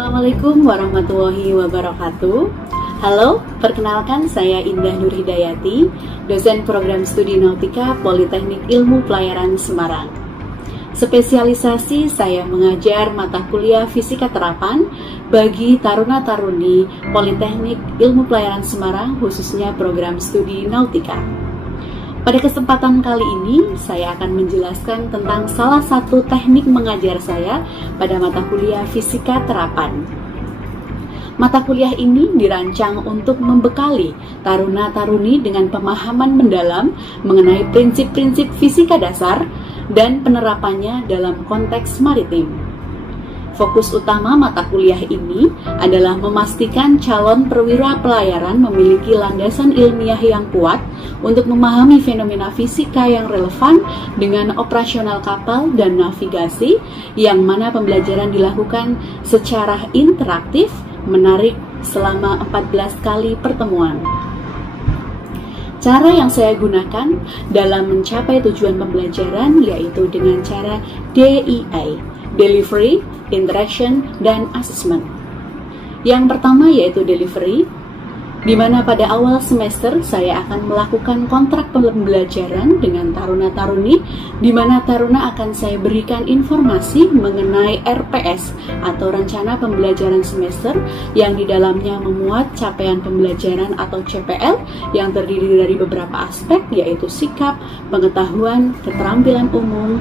Assalamualaikum warahmatullahi wabarakatuh. Halo, perkenalkan saya Indah Nur Hidayati, dosen program studi Nautika Politeknik Ilmu Pelayaran Semarang. Spesialisasi saya mengajar mata kuliah Fisika Terapan bagi taruna-taruni Politeknik Ilmu Pelayaran Semarang, khususnya program studi Nautika. Pada kesempatan kali ini, saya akan menjelaskan tentang salah satu teknik mengajar saya pada mata kuliah Fisika Terapan. Mata kuliah ini dirancang untuk membekali taruna-taruni dengan pemahaman mendalam mengenai prinsip-prinsip fisika dasar dan penerapannya dalam konteks maritim. Fokus utama mata kuliah ini adalah memastikan calon perwira pelayaran memiliki landasan ilmiah yang kuat untuk memahami fenomena fisika yang relevan dengan operasional kapal dan navigasi, yang mana pembelajaran dilakukan secara interaktif, menarik selama 14 kali pertemuan. Cara yang saya gunakan dalam mencapai tujuan pembelajaran yaitu dengan cara DIA, Delivery, Interaction, dan Assessment. Yang pertama yaitu Delivery, di mana pada awal semester saya akan melakukan kontrak pembelajaran dengan taruna-taruni, di mana taruna akan saya berikan informasi mengenai RPS atau Rencana Pembelajaran Semester, yang di dalamnya memuat capaian pembelajaran atau CPL yang terdiri dari beberapa aspek yaitu sikap, pengetahuan, keterampilan umum,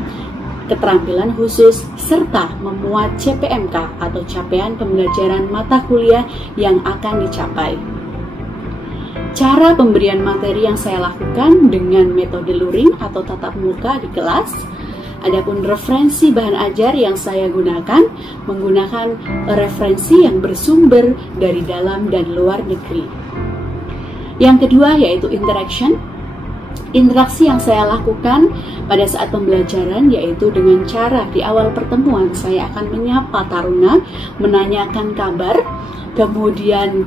keterampilan khusus, serta memuat CPMK atau capaian pembelajaran mata kuliah yang akan dicapai. Cara pemberian materi yang saya lakukan dengan metode luring atau tatap muka di kelas. Adapun referensi bahan ajar yang saya gunakan menggunakan referensi yang bersumber dari dalam dan luar negeri. Yang kedua yaitu interaction. Interaksi yang saya lakukan pada saat pembelajaran yaitu dengan cara di awal pertemuan saya akan menyapa taruna, menanyakan kabar, kemudian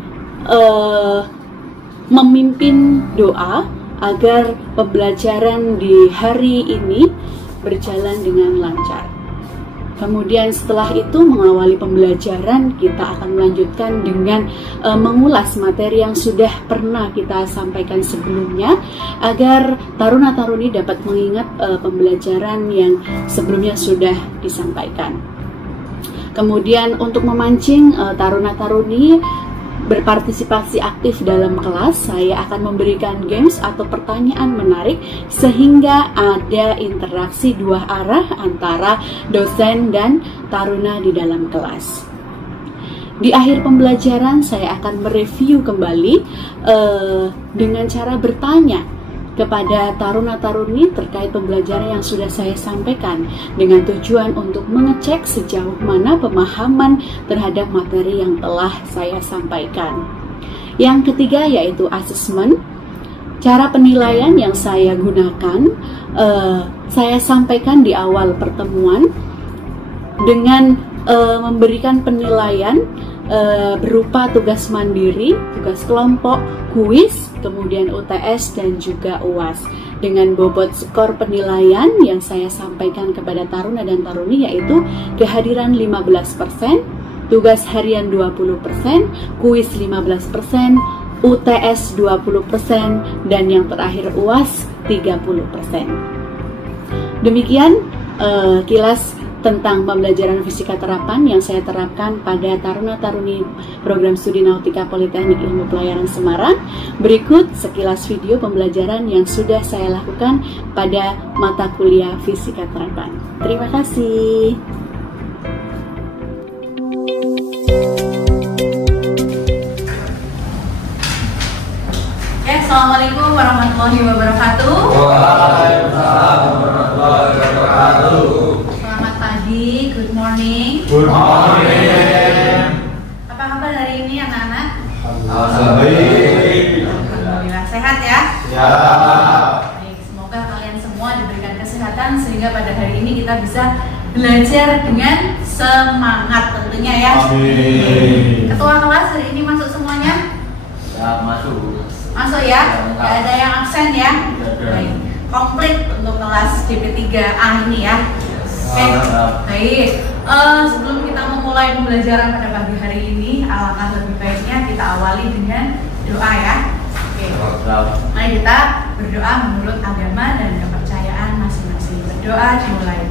memimpin doa agar pembelajaran di hari ini berjalan dengan lancar. Kemudian setelah itu mengawali pembelajaran, kita akan melanjutkan dengan mengulas materi yang sudah pernah kita sampaikan sebelumnya agar taruna-taruni dapat mengingat pembelajaran yang sebelumnya sudah disampaikan. Kemudian untuk memancing taruna-taruni berpartisipasi aktif dalam kelas, saya akan memberikan games atau pertanyaan menarik sehingga ada interaksi dua arah antara dosen dan taruna di dalam kelas. Di akhir pembelajaran saya akan mereview kembali dengan cara bertanya kepada taruna-taruni terkait pembelajaran yang sudah saya sampaikan dengan tujuan untuk mengecek sejauh mana pemahaman terhadap materi yang telah saya sampaikan. Yang ketiga yaitu assessment. Cara penilaian yang saya gunakan saya sampaikan di awal pertemuan dengan memberikan penilaian berupa tugas mandiri, tugas kelompok, kuis, kemudian UTS dan juga UAS. Dengan bobot skor penilaian yang saya sampaikan kepada taruna dan taruni yaitu kehadiran 15%, tugas harian 20%, kuis 15%, UTS 20%, dan yang terakhir UAS 30%. Demikian kilas tentang pembelajaran fisika terapan yang saya terapkan pada taruna-taruni program studi Nautika Politeknik Ilmu Pelayaran Semarang. Berikut sekilas video pembelajaran yang sudah saya lakukan pada mata kuliah fisika terapan. Terima kasih. Assalamualaikum warahmatullahi wabarakatuh. Waalaikumsalam warahmatullahi wabarakatuh. Selamat pagi, good morning. Good morning. Apa kabar hari ini anak-anak? Alhamdulillah. Sehat ya? Ya. Baik, semoga kalian semua diberikan kesehatan sehingga pada hari ini kita bisa belajar dengan semangat tentunya ya. Amin. Ketua kelas hari ini masuk semuanya? Ya, masuk. Masuk ya? Gak ada yang absen ya? Baik, komplit untuk kelas DP3A ini ya. Oke, baik. Sebelum kita memulai memulai pembelajaran pada pagi hari ini, alangkah lebih baiknya kita awali dengan doa ya. Oke. Mari kita berdoa menurut agama dan kepercayaan masing-masing. Berdoa dimulai.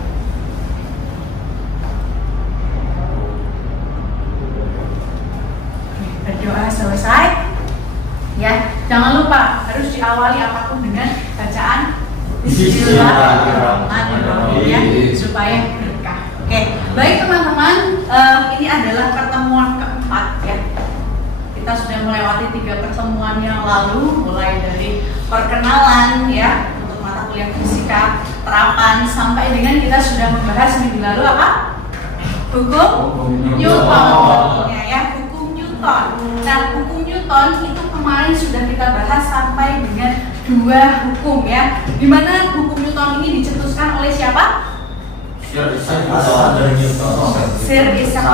Berdoa selesai. Ya, jangan lupa harus diawali apapun dengan bacaan Bismillahirrahmanirrahim ya, supaya berkah. Oke, baik teman-teman, ini adalah pertemuan keempat ya. Kita sudah melewati 3 pertemuan yang lalu, mulai dari perkenalan ya untuk mata kuliah fisika, terapan, sampai dengan kita sudah membahas minggu lalu apa? Hukum Newton ya, hukum Newton. Nah, hukum Newton itu kemarin sudah kita bahas sampai dengan 2 hukum ya. Dimana hukum Newton ini dicetuskan oleh siapa? Sir Isaac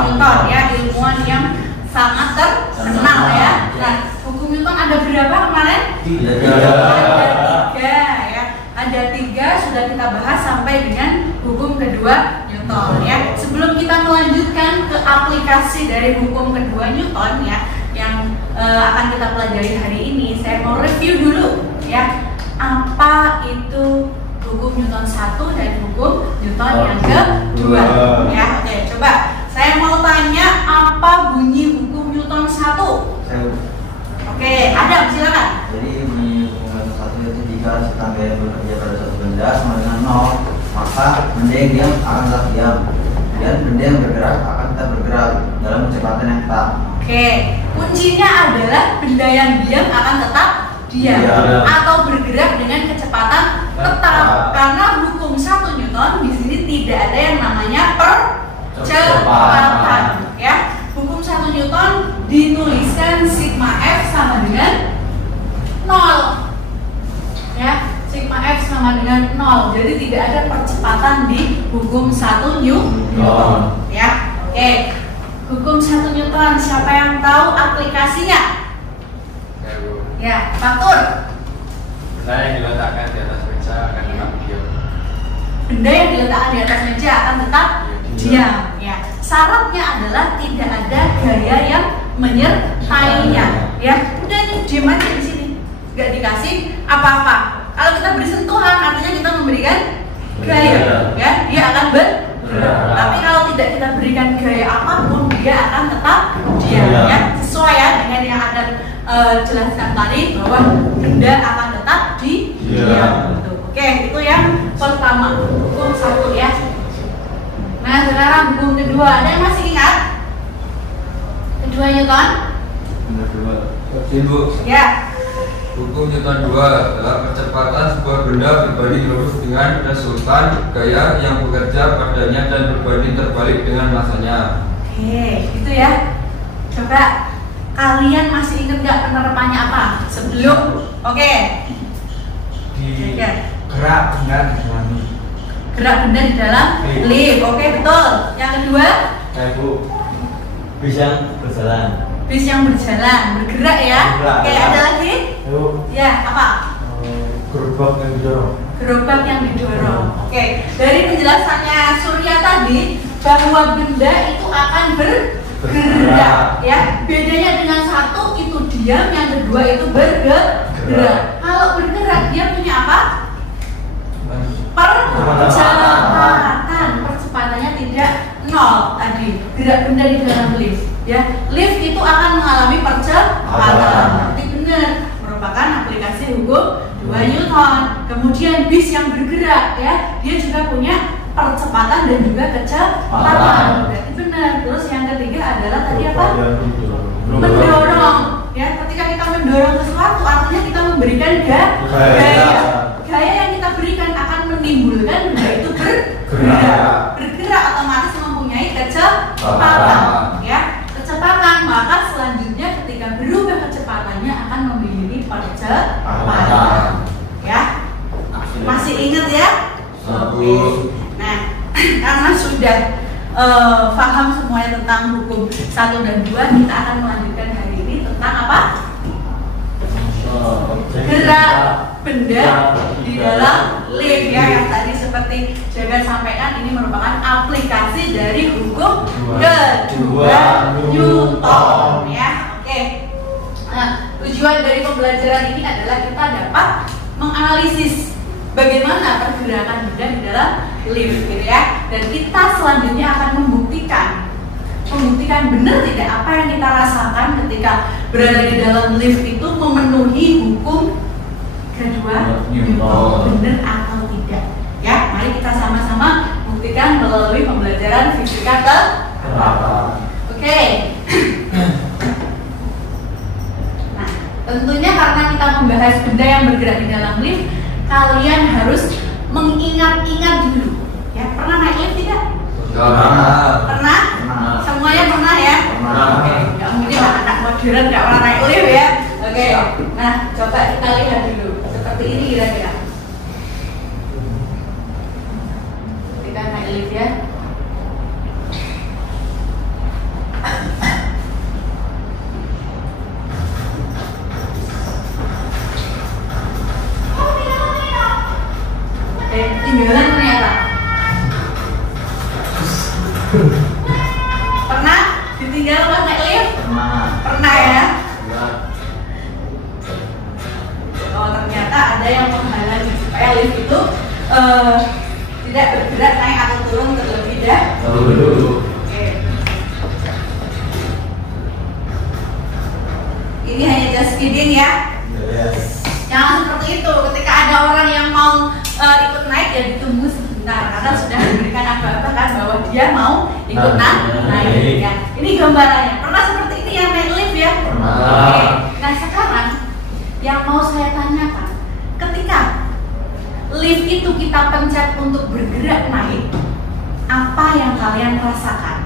Newton ya, ilmuwan yang sangat terkenal ya. Nah, hukum Newton ada berapa kemarin? 3 ya. Ada 3 sudah kita bahas sampai dengan hukum kedua Newton ya. Sebelum kita melanjutkan ke aplikasi dari hukum kedua Newton ya, yang akan kita pelajari hari ini, saya mau review dulu ya, apa itu hukum Newton 1 dan hukum Newton yang kedua ya. Oke, coba saya mau tanya, apa bunyi hukum Newton 1? Oke, Adam silakan. Jadi bunyi hukum Newton 1 itu jika sistem gaya bekerja pada suatu benda sama dengan 0, maka benda yang diam akan tetap diam, dan benda yang bergerak akan tetap bergerak dalam kecepatan yang tetap. Oke, kuncinya adalah benda yang diam akan tetap diam atau bergerak dengan kecepatan tetap, karena hukum 1 Newton di sini tidak ada yang namanya percepatan ya. Hukum 1 Newton dituliskan sigma F sama dengan 0 ya, sigma F sama dengan 0, jadi tidak ada percepatan di hukum 1 Newton ya. Oke, hukum 1 Newton, siapa yang tahu aplikasinya? Ya, Fatur. Benda yang diletakkan di atas meja akan tetap diam. Benda yang diletakkan di atas meja akan tetap diam. Ya, syaratnya adalah tidak ada gaya yang menyertainya. Ya, udah nih diam aja di sini, nggak dikasih apa-apa. Kalau kita beri sentuhan, artinya kita memberikan gaya. Ya, dia akan tapi kalau tidak kita berikan gaya apapun, dia akan tetap diam. Ya, sesuai ya dengan yang ada jelaskan tadi, bahwa benda akan tetap diam. Oke, itu yang pertama, hukum 1 ya. Nah, sekarang hukum kedua, ada yang masih ingat? Kedua Newton? Ya. Hukum Newton 2 adalah percepatan sebuah benda berbanding lurus dengan resultan gaya yang bekerja padanya dan berbanding terbalik dengan masanya. Oke, itu ya. Coba kalian masih ingat nggak penerapannya apa? Sebelum, oke. Gerak benda di dalam Gerak benda di dalam lift. Oke, betul. Yang kedua? Bis yang berjalan. Bis yang berjalan, bergerak ya. Oke, ada lagi? Ya, apa? Gerobak yang didorong. Gerobak yang didorong. Oke, dari penjelasannya Surya tadi, bahwa benda itu akan bergerak ya. Bedanya dengan 1 itu diam, yang kedua itu bergerak. Kalau bergerak dia punya apa? Percepatan. Percepatannya tidak 0 tadi. Gerak benda di dalam lift ya. Lift itu akan mengalami percepatan. Berarti benar, merupakan aplikasi hukum 2 Newton. Kemudian bis yang bergerak ya, dia juga punya percepatan dan juga kecepatan. Berarti benar. Terus yang ketiga adalah tadi apa? Mendorong ya. Ketika kita mendorong sesuatu, artinya kita memberikan gaya. Gaya yang kita berikan akan menimbulkan benda itu bergerak otomatis mempunyai kecepatan ya. Kecepatan, maka selanjutnya ketika berubah kecepatannya akan memiliki percepatan ya. Masih ingat ya? Oke. Nah, karena sudah paham semuanya tentang hukum 1 dan 2, kita akan melanjutkan hari ini tentang apa? Gerak benda di dalam lift ya, yang tadi seperti Jaga sampaikan, ini merupakan aplikasi dari hukum kedua. 2 Newton ya. Oke. Nah, tujuan dari pembelajaran ini adalah kita dapat menganalisis bagaimana pergerakan benda di dalam lift gitu ya. Dan kita selanjutnya akan membuktikan benar tidak apa yang kita rasakan ketika berada di dalam lift itu memenuhi hukum kedua Newton, benar atau tidak ya. Mari kita sama-sama buktikan melalui pembelajaran fisika terapan. Oke. Nah, tentunya karena kita membahas benda yang bergerak di dalam lift, kalian harus mengingat-ingat dulu ya. Pernah naik lift tidak? Pernah? Semuanya pernah ya? Oke. Nggak mungkin lah anak modern nggak pernah naik lift ya. Oke. Nah, coba kita lihat dulu seperti ini kira-kira. Kita naik lift ya. Tinggalan ternyata. Pernah ditinggal pas naik lift? Pernah ya? Oh, ternyata ada yang menghalangi supaya lift itu tidak bergerak naik atau turun terlebih dahulu. Oke. Ini hanya just kidding ya. Jangan seperti itu. Ketika ada orang yang mau ikut naik ya ditunggu sebentar karena sudah diberikan apa-apa kan bahwa dia mau ikut naik ya. Ini gambarannya. Pernah seperti ini ya naik lift ya? Oke. Nah, sekarang yang mau saya tanyakan, ketika lift itu kita pencet untuk bergerak naik, apa yang kalian rasakan?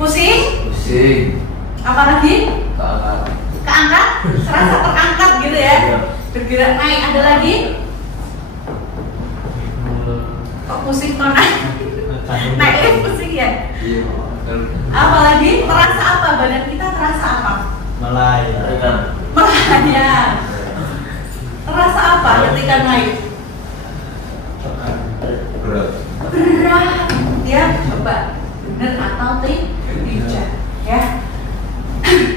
Pusing? Apalagi? Keangkat? Serasa terangkat gitu ya? Bergerak naik. Ada lagi? Kok pusing kok naik? Naik lift pusing ya? Apalagi? Terasa apa? Badan kita terasa apa? Melayang. Terasa apa ketika naik? Berat ya. Coba benar atau tidak ya.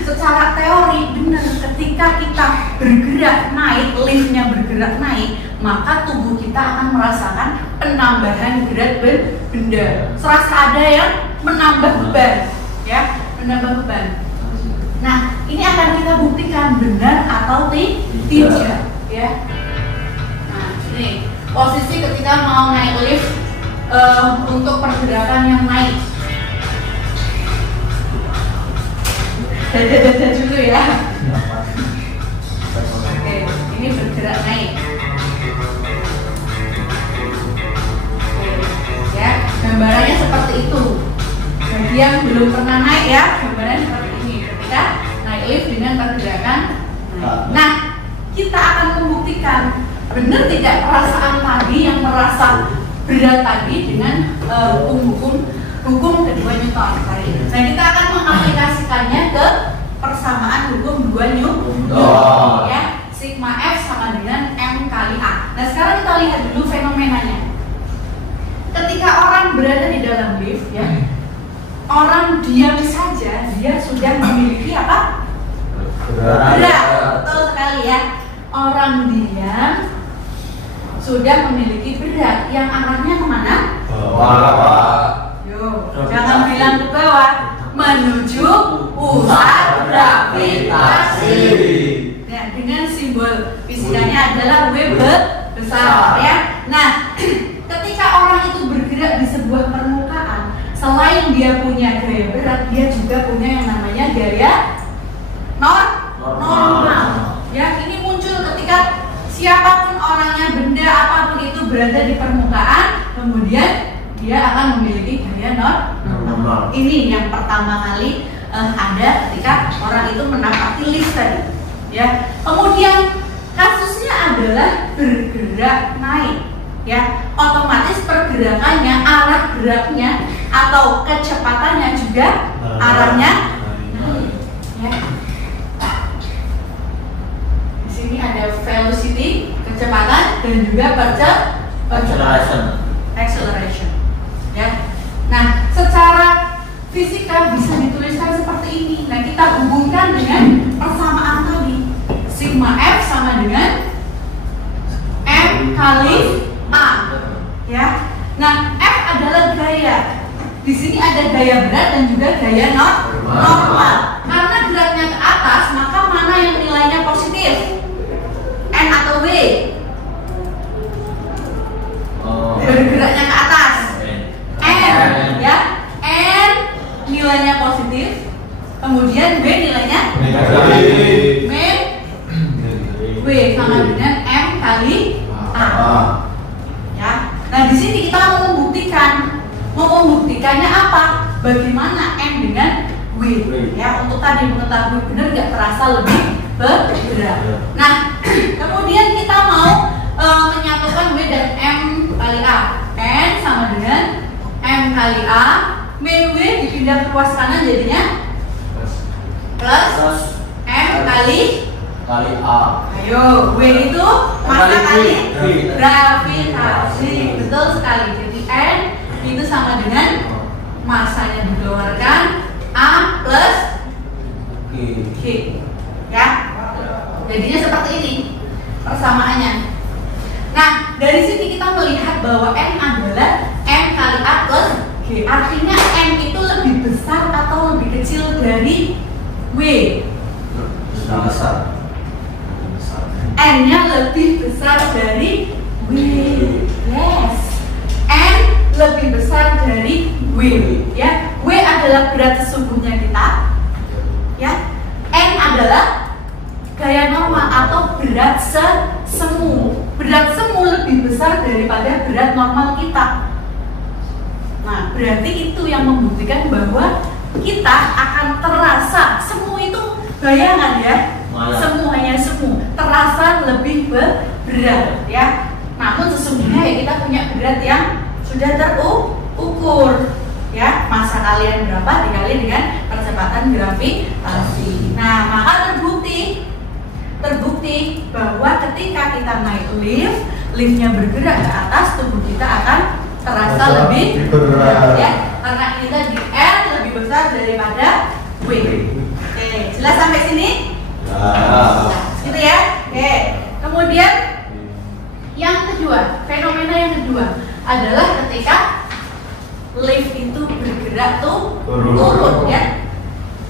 Secara teori benar, ketika kita bergerak naik, liftnya bergerak naik, maka tubuh kita akan merasakan penambahan berat benda. Serasa ada yang menambah beban ya, menambah beban. Nah, ini akan kita buktikan benar atau tidak ya. Nah, ini posisi ketika mau naik lift untuk pergerakan yang naik. Dada dulu ya. Oke, ini bergerak naik. Oke, ya, gambarannya seperti itu. Bagi yang belum pernah naik ya, gambarannya seperti ini. Ketika naik lift dengan pergerakan naik. Nah, kita akan membuktikan benar tidak perasaan tadi yang merasa berat tadi dengan hukum kedua Newton tadi. Nah, kita akan mengaplikasikannya ke persamaan hukum 2 Newton ya. Sigma F sama dengan M kali A. Nah, sekarang kita lihat dulu fenomenanya. Ketika orang berada di dalam lift ya, orang diam saja dia sudah memiliki apa? Berat. Betul sekali ya. Orang diam sudah memiliki berat yang arahnya kemana? Jangan bilang ke bawah, menuju pusat gravitasi. Nah, dengan simbol fisikanya adalah W besar ya. Nah, ketika orang itu bergerak di sebuah permukaan, selain dia punya gaya berat, dia juga punya yang namanya gaya normal. Ya, ini muncul ketika siapapun orangnya, benda apapun itu berada di permukaan, kemudian dia akan memiliki gaya normal. Ini yang pertama kali ada ketika orang itu menapaki lift tadi. Ya. Kemudian kasusnya adalah bergerak naik. Ya, otomatis pergerakannya, arah geraknya atau kecepatannya juga arahnya naik. Ya. Di sini ada velocity, kecepatan, dan juga acceleration. Ya. Nah, adalah gaya. Di sini ada gaya berat dan juga gaya normal. Karena geraknya ke atas, maka mana yang nilainya positif? N atau W? Bergeraknya ke atas. N, ya. N nilainya positif. Kemudian W nilainya negatif. W sama dengan M kali A. Ya. Nah, di sini kita mau membuktikan. Mau membuktikannya apa? Bagaimana M dengan W? Ya, untuk tadi mengetahui benar nggak terasa lebih berat. Nah, kemudian kita mau menyatukan W dan M kali A. N sama dengan M kali A. Min W dipindah ke ruas kanan jadinya plus M kali A. Ayo, W itu massa kali gravitasi. Betul sekali. Jadi N itu sama dengan massanya dikeluarkan A plus G. Ya. Jadinya seperti ini persamaannya. Nah, dari sini kita melihat bahwa N adalah M kali A plus G. Artinya M itu lebih besar atau lebih kecil dari W? Besar. N-nya lebih besar dari W. Yes. N lebih besar dari W. Ya. W adalah berat sesungguhnya kita. Ya. N adalah gaya normal atau berat semu. Berat semu lebih besar daripada berat normal kita. Nah, berarti itu yang membuktikan bahwa kita akan terasa semu itu bayangan ya. Semuanya semu terasa lebih berat ya. Namun sesungguhnya ya kita punya berat yang sudah terukur ya. Massa kalian berapa dikali dengan percepatan gravitasi. Nah, maka terbukti bahwa ketika kita naik liftnya bergerak ke atas, tubuh kita akan terasa lebih berat ya. Karena ini tadi R lebih besar daripada W. Oke, jelas sampai sini? Gitu ya. Oke. Kemudian yang kedua, fenomena yang kedua adalah ketika lift itu bergerak turun ya.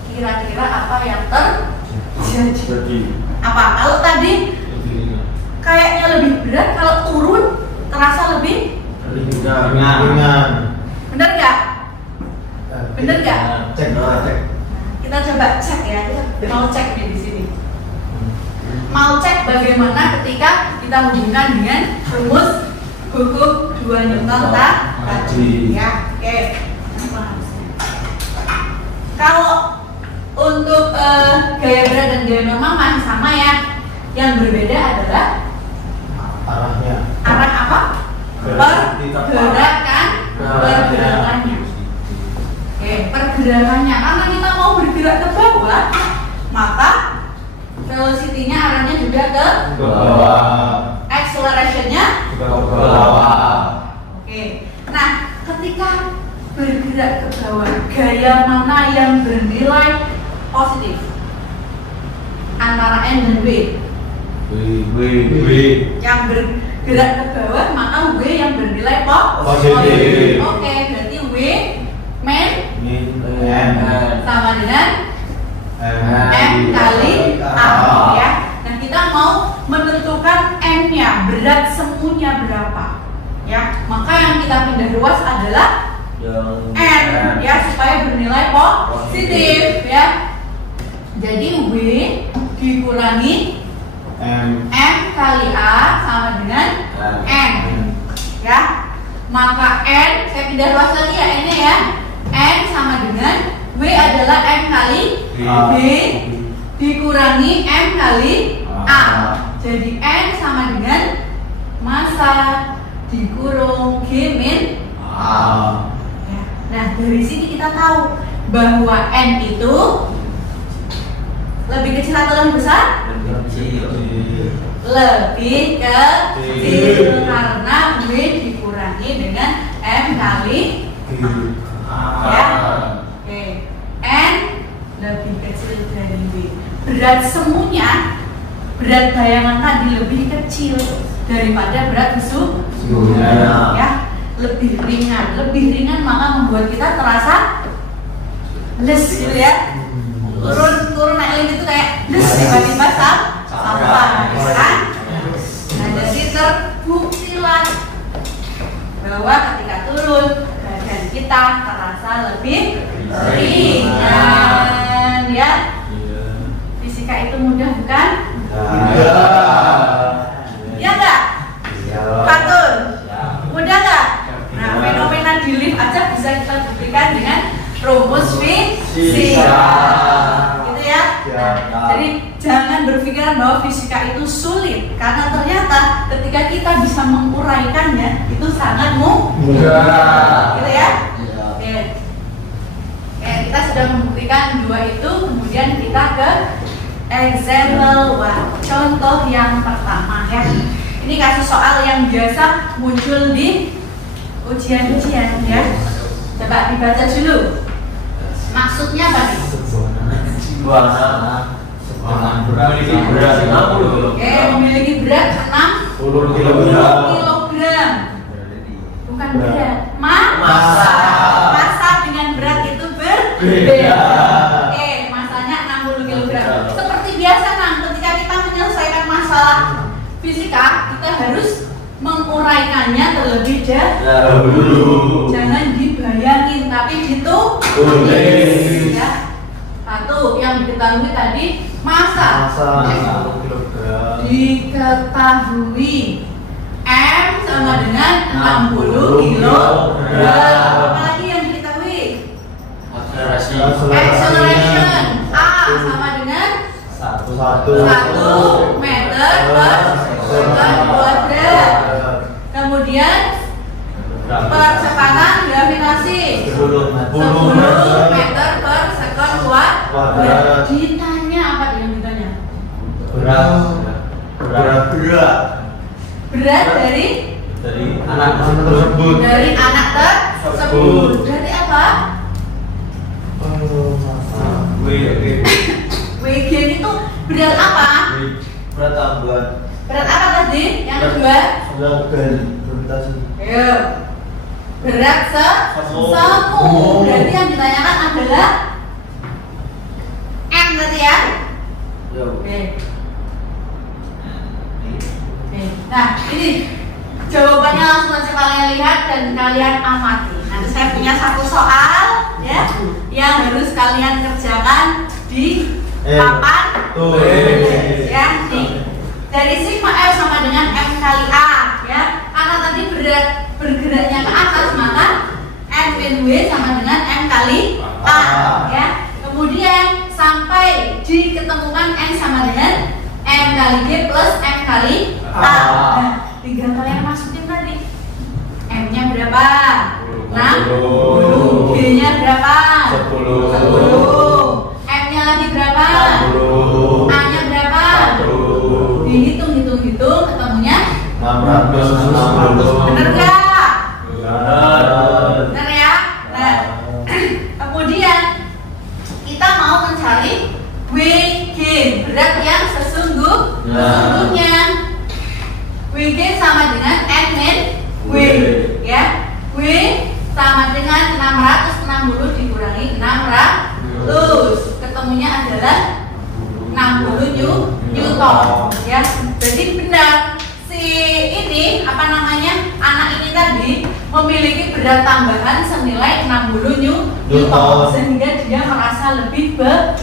Kira-kira apa yang terjadi? Apa? Kalau tadi kayaknya lebih berat, kalau turun terasa lebih ringan. Benar nggak? Benar nggak? Cek. Kita coba cek ya. Kita mau cek nih di sini. Mau cek bagaimana ketika kita hubungkan dengan rumus hukum 2 Newton tadi ya. Oke. Kalau untuk gaya berat dan gaya normal masih sama ya. Yang berbeda adalah Arahnya. arah apa? Pergerakannya. Oke, pergerakannya. Karena kita mau bergerak ke bawah, maka velocity-nya arahnya juga ke Bawah. acceleration-nya Ke bawah. Oke. Nah, ketika bergerak ke bawah, gaya mana yang bernilai positif? Antara N dan W. Yang bergerak ke bawah, maka W yang bernilai positif. Oke, berarti W min sama dengan M kali A ya. Nah, kita mau menentukan M-nya, berat semunya berapa ya. Maka yang kita pindah ruas adalah N ya, supaya bernilai positif ya. Jadi W dikurangi M kali A sama dengan N ya. Maka N, saya pindah ruas lagi ya, N-nya ya. N sama dengan W adalah M kali B dikurangi M kali A. Jadi N sama dengan massa dikurung G min A. Nah, dari sini kita tahu bahwa N itu lebih kecil atau lebih besar? Lebih kecil karena W dikurangi dengan M kali A. Ya. Oke. N lebih kecil dari W. Berat semunya, berat bayangan tadi lebih kecil daripada berat sesungguhnya. Ya. lebih ringan. Lebih ringan maka membuat kita terasa les gitu ya. Turun naik lift itu kayak les tiba-tiba sampai kan. Nah, jadi terbuktilah bahwa ketika turun badan kita terasa lebih ringan ya. Fisika itu mudah bukan? Ya enggak? Fatul? Mudah enggak? Nah, fenomena di lift aja bisa kita buktikan dengan rumus fisika. Gitu ya. Nah, jadi jangan berpikiran bahwa fisika itu sulit, karena ternyata ketika kita bisa menguraikannya itu sangat mudah. Gitu ya. Oke. Oke, kita sudah membuktikan dua itu, kemudian kita ke example 1. Contoh yang pertama ya. Ini kasus soal yang biasa muncul di ujian-ujian ya. Coba dibaca dulu. Maksudnya apa nih? Memiliki berat 60. Oke, memiliki berat 60 kilogram. Bukan berat, massa dengan berat itu berbeda. Oke, masanya 60 kilogram. Seperti biasa ketika kita menyelesaikan masalah fisika, kita harus menguraikannya terlebih dahulu. Jangan dibayangin, tapi ditulis ya. Satu yang diketahui tadi massa. Diketahui M sama dengan 60 kilogram. Apalagi yang diketahui? Acceleration A sama dengan 1 meter per second kuadrat. Kemudian percepatan gravitasi 10 meter per second kuadrat. Ditanya apa yang ditanya? Berat dari anak tersebut. Dari anak tersebut. Dari apa? WG itu berat apa? Berat tambahan. Berat apa tadi? Yang kedua? Ayo. Berat semu. Berarti yang ditanyakan adalah M berarti ya? Oke. Nah, ini jawabannya langsung saja kalian lihat dan kalian amati. Nanti saya punya satu soal ya yang harus kalian kerjakan di papan tulis ya. Nih. Dari sigma F sama dengan M kali A ya. Karena tadi bergeraknya ke atas, maka M min W sama dengan M kali A ya. Kemudian sampai diketemukan N sama dengan M kali G plus M kali A. Nah, tinggal kalian masukin tadi. M-nya berapa? 60. G-nya berapa? 10. M-nya lagi berapa? 60. A-nya berapa? 40. Dihitung, ketemunya 660. bener gak? Benar. Bener ya? Nah, kemudian kita mau mencari WG, berat yang sesungguhnya. WG sama dengan N min W ya. W sama dengan 660 dikurangi 600. Ketemunya adalah 60 Newton ya. Jadi benar si ini anak ini tadi memiliki berat tambahan senilai 60 Newton sehingga dia merasa lebih berat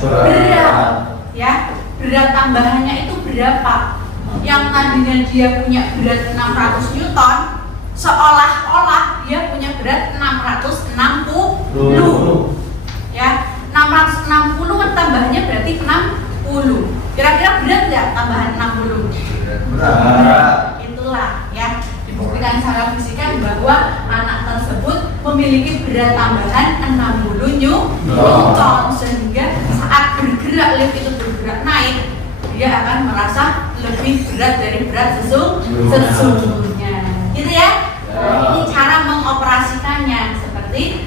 ya. Berat tambahannya itu berapa? Yang tadinya dia punya berat 600 Newton, seolah-olah dia punya berat 660 ya. 660 tambahannya berarti 60. Kira-kira berat nggak tambahan 60? Berat. Itulah ya, dibuktikan secara fisika bahwa anak tersebut memiliki berat tambahan 60 Newton sehingga saat bergerak lift itu bergerak naik, dia akan merasa lebih berat dari berat sesungguhnya. Gitu ya. Nah, ini cara mengoperasikannya seperti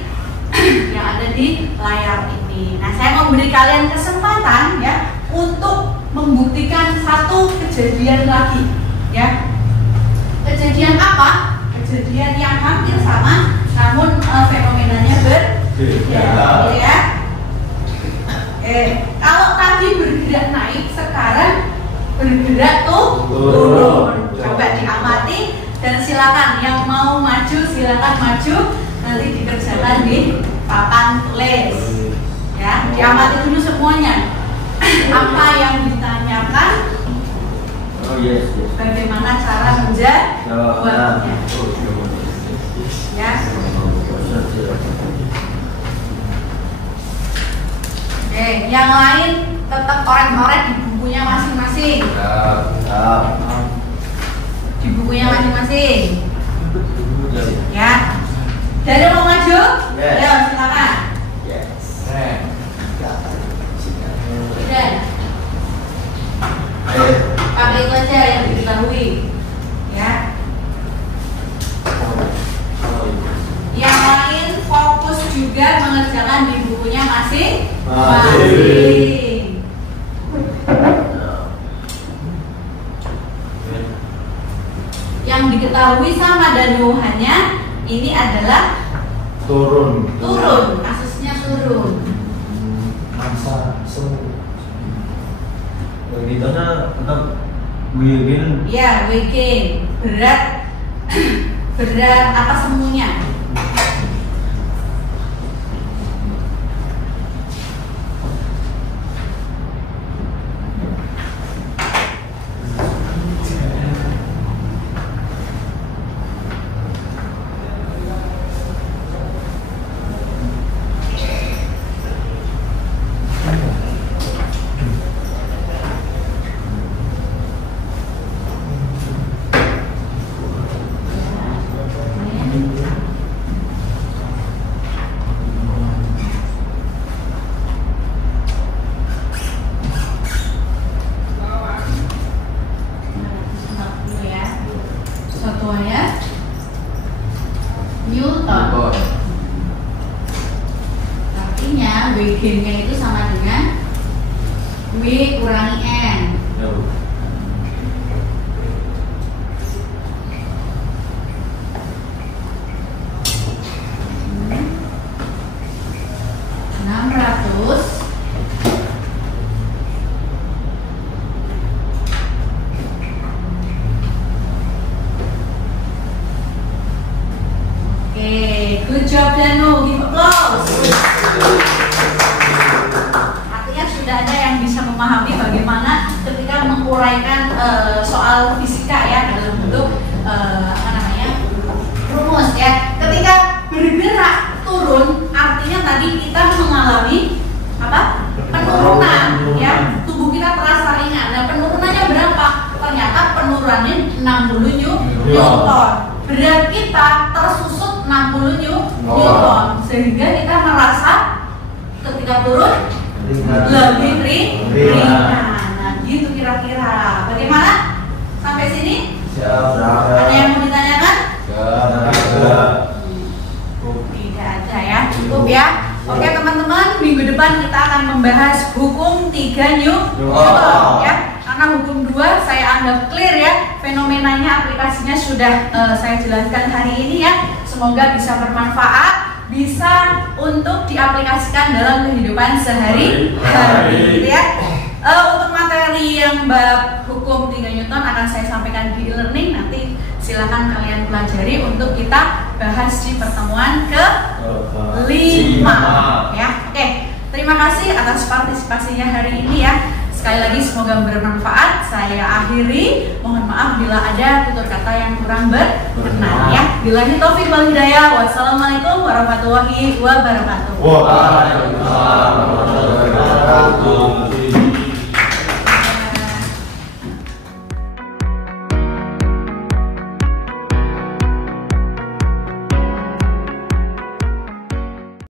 yang ada di layar ini. Nah, saya mau beri kalian kesempatan ya untuk membuktikan satu kejadian lagi ya. Kejadian apa? kejadian yang hampir sama, namun fenomenanya berbeda, ya. Kalau tadi bergerak naik, sekarang bergerak turun. Coba diamati dan silakan yang mau maju silakan maju, nanti dikerjakan di papan tulis. Ya, diamati dulu semuanya. Apa yang ditanyakan? Bagaimana cara menjawabnya? Ya. Oke, yang lain tetap korek-korek di bukunya masing-masing. Di bukunya masing-masing. Ya. Dari mau maju? Ya, silakan. Sudah. Pakai itu aja yang diketahui. Ya. Yang lain fokus juga mengerjakan di bukunya masing-masing. Yang diketahui sama danuhannya ini adalah turun, kasusnya turun. Masa semu. Begitu tetap weekend. Ya, weekend berat apa semuanya? Newton. Artinya W-nya itu sama dengan W kurangi N. Good job Danu, give applause. Artinya sudah ada yang bisa memahami bagaimana ketika menguraikan soal fisika ya dalam bentuk rumus ya. Ketika bergerak turun, artinya tadi kita mengalami apa? Penurunan ya. Tubuh kita terasa ringan. Nah, penurunannya berapa? Ternyata penurunannya 60 Newton. Berat kita tersusut 60 Newton, sehingga kita merasa ketika turun lebih ringan. Nah, gitu kira-kira. Bagaimana? Sampai sini? Ada yang mau ditanyakan? Tidak ada ya, cukup ya. Oke teman-teman, minggu depan kita akan membahas hukum 3 Newton ya. Karena hukum 2 saya anggap clear ya, fenomenanya, aplikasinya sudah saya jelaskan hari ini ya. Semoga bisa bermanfaat, bisa untuk diaplikasikan dalam kehidupan sehari-hari ya. Untuk materi yang bab hukum 3 Newton akan saya sampaikan di e-learning, nanti silakan kalian pelajari untuk kita bahas di pertemuan ke-5 ya. Oke, terima kasih atas partisipasinya hari ini ya. Sekali lagi semoga bermanfaat. Saya akhiri. Mohon maaf bila ada tutur kata yang kurang berkenan ya. Billahi taufiq wal hidayah. Wassalamualaikum warahmatullahi wabarakatuh. Waalaikumsalam warahmatullahi wabarakatuh.